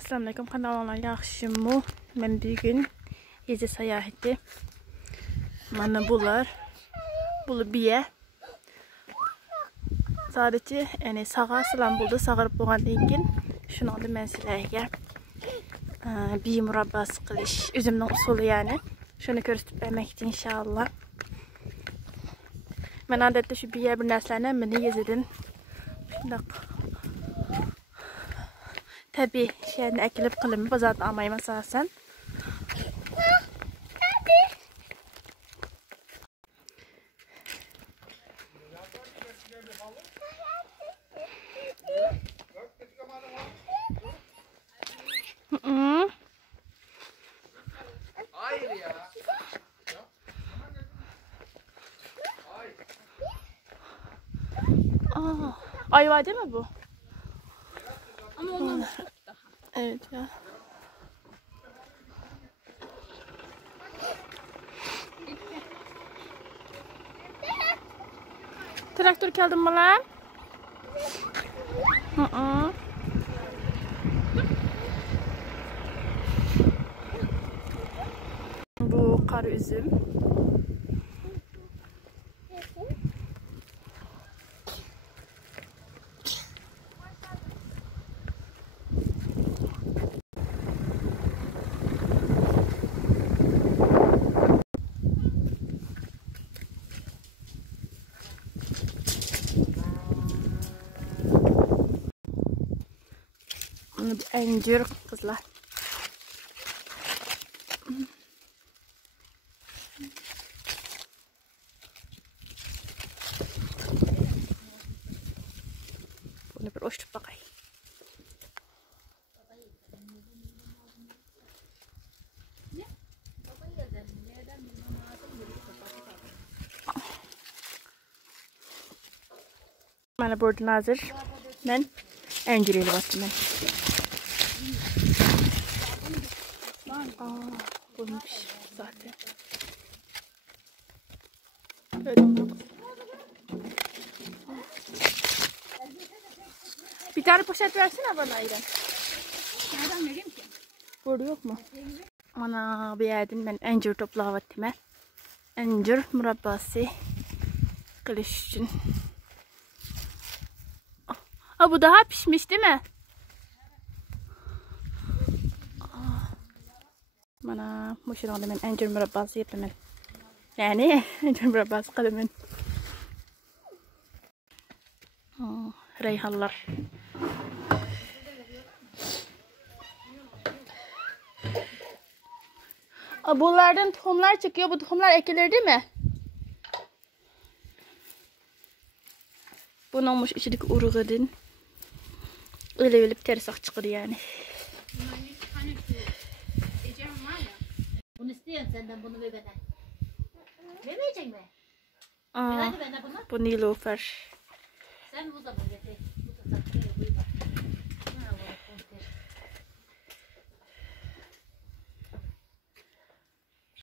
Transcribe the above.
Assalamualaikum kanallar, yaxşımı? Mən bir gün gecə səyahəti. Mana bunlar. Bulu biyə. Sadəcə, yəni sağa salam buldu, sağırıb boğandan keyin şunu da mən sizlərə biyə murabbası qilish, üzümün usulü yəni. Şunu göstərib verməkdir inşallah. Mən adətdə şu biyə bir nərslərlə məni yezidin. Şundaq tabii şeyini ekilip kılımı bazarda almayım esasen. Hayır ya. Ayva değil mi bu? Ama ondan Evet ya. Traktör geldi mi lan? Bu kara üzüm. Incir kızlar. Bunu bir hoştup bakayım. Bana buradan hazır. Ben inciriyle bastım ben. Buymuş zaten. Böyle bir tane poşet versene bana İrem. nereden vereyim ki? Burada yok mu? Ana bir yerden ben incir toplavatım. İncir murabbası kılıç için. Bu daha pişmiş değil mi? Bana bu şekilde ben incir murabbası yapayım. Yani incir murabbası kalayım. Reyhanlar. Bunlardan tohumlar çıkıyor. Bu tohumlar ekilir değil mi? Bu olmuş içindeki uruğudun. Öyle öyle bir tersak çıkır yani. Hani şu Ecem var ya. Bunu istiyorsun senden, bunu ver bana. Vermeyecek mi? Hadi bana bunu. Bu Nilofer. Sen o zaman getir.